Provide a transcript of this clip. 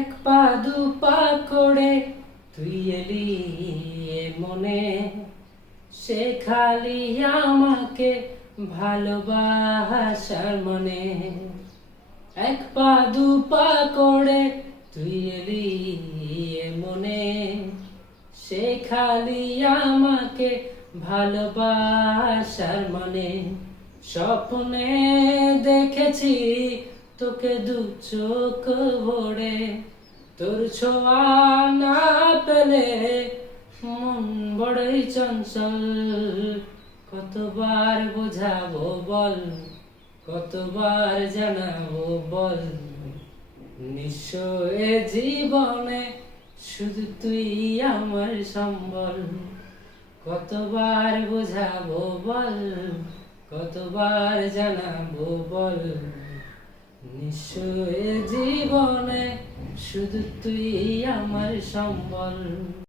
এক পা দু পা করে তুই এলি এ মনে, শেখালি আমাকে ভালোবাসার মনে। এক পা দু পা করে তুই এলি এ মনে, শেখালি আমাকে ভালোবাসার মনে। স্বপ্নে দেখেছি তোকে দু চোখ ভরে, তোর ছোঁয়া না পেলে মন বড়ই চঞ্চল। কতবার বোঝাবো বল, কতবার জানাবো বল, নিঃস্ব এ জীবনে শুধু তুই আমার সম্বল। কতবার বোঝাবো বল, কতবার জানাবো বল, নিঃস্ব এ জীবনে শুধু তুই আমার সম্বল।